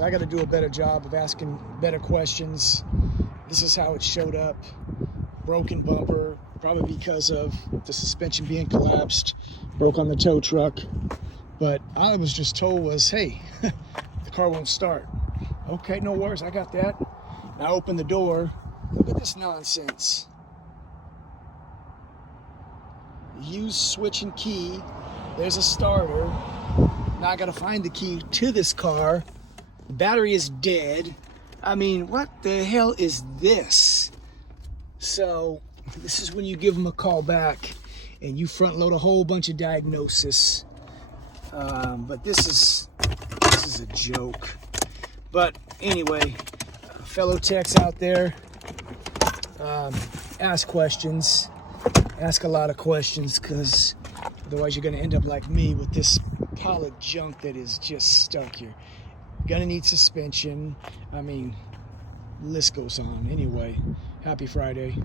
So I got to do a better job of asking better questions. This is how it showed up. Broken bumper, probably because of the suspension being collapsed. Broke on the tow truck. But all I was just told was, hey, the car won't start. Okay, no worries, I got that. And I opened the door. Look at this nonsense. Use switch and key. There's a starter. Now I gotta find the key to this car. The battery is dead. I mean, what the hell is this? So this is when you give them a call back and you front load a whole bunch of diagnosis. But this is a joke. But anyway, fellow techs out there, ask questions. Ask a lot of questions, because otherwise you're going to end up like me with this pile of junk that is just stuck here. Gonna need suspension. I mean, list goes on. Anyway, happy Friday.